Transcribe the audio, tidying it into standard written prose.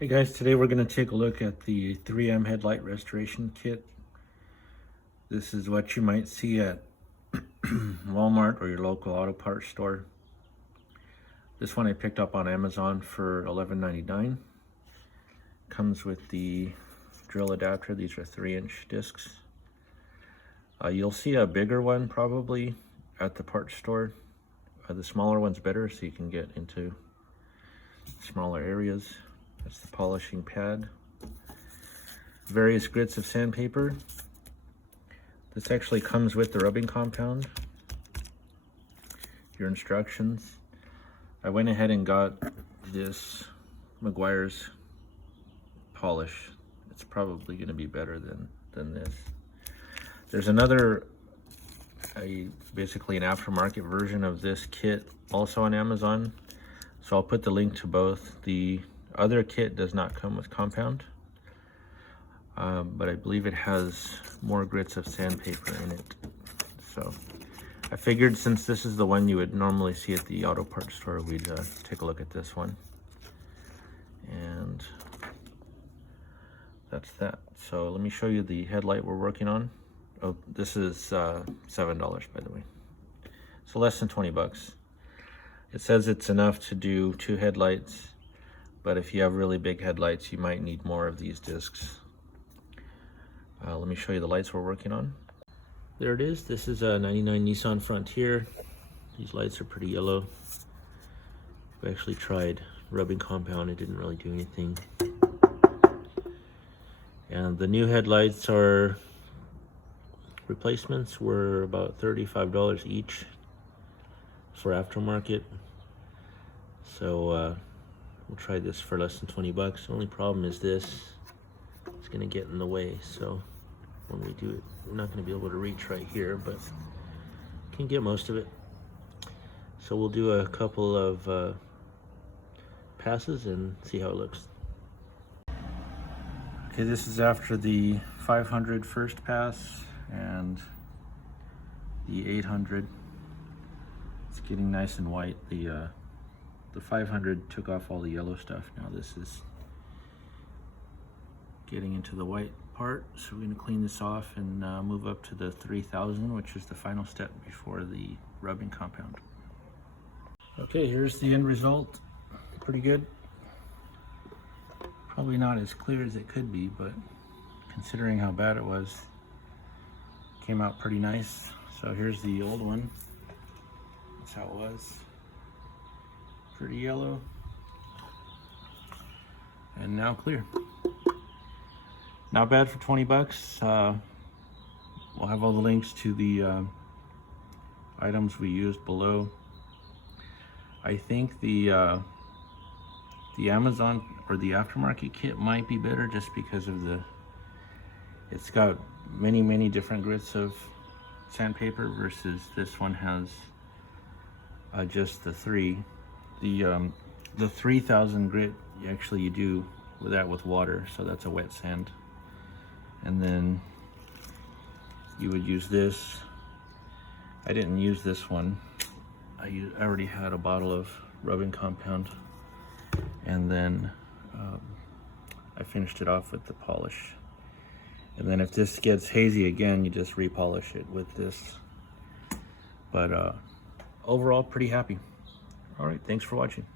Hey guys, today we're going to take a look at the 3M headlight restoration kit. This is what you might see at Walmart or your local auto parts store. This one I picked up on Amazon for $11.99. Comes with the drill adapter. These are 3-inch discs. You'll see a bigger one probably at the parts store. The smaller one's better so you can get into smaller areas. That's the polishing pad. Various grits of sandpaper. This actually comes with the rubbing compound. Your instructions. I went ahead and got this Meguiar's polish. It's probably going to be better than this. There's another, basically an aftermarket version of this kit also on Amazon. So I'll put the link to both. The other kit does not come with compound, but I believe it has more grits of sandpaper in it. So I figured since this is the one you would normally see at the auto parts store, we'd take a look at this one. And that's that. So let me show you the headlight we're working on. Oh, this is $7, by the way. So less than 20 bucks. It says it's enough to do 2 headlights, but if you have really big headlights, you might need more of these discs. Let me show you the lights we're working on. There it is. This is a 99 Nissan Frontier. These lights are pretty yellow. We actually tried rubbing compound. It didn't really do anything. And the new headlights are replacements were about $35 each for aftermarket. So we'll try this for less than 20 bucks. The only problem is this. It's gonna get in the way. So when we do it, we're not gonna be able to reach right here, but can get most of it. So we'll do a couple of passes and see how it looks. Okay, this is after the 500 first pass and the 800. It's getting nice and white. The 500 took off all the yellow stuff. Now this is getting into the white part. So we're going to clean this off and move up to the 3000, which is the final step before the rubbing compound. Okay, here's the end result. Pretty good. Probably not as clear as it could be, but considering how bad it was, came out pretty nice. So here's the old one. That's how it was. Pretty yellow. And now clear. Not bad for 20 bucks. We'll have all the links to the items we used below. I think the Amazon or the aftermarket kit might be better just because of it's got many different grits of sandpaper versus this one has just the 3. The 3000 grit, you do with that with water, so that's a wet sand. And then you would use this. I didn't use this one. I already had a bottle of rubbing compound, and then I finished it off with the polish. And then if this gets hazy again, you just repolish it with this. But overall, pretty happy. All right, thanks for watching.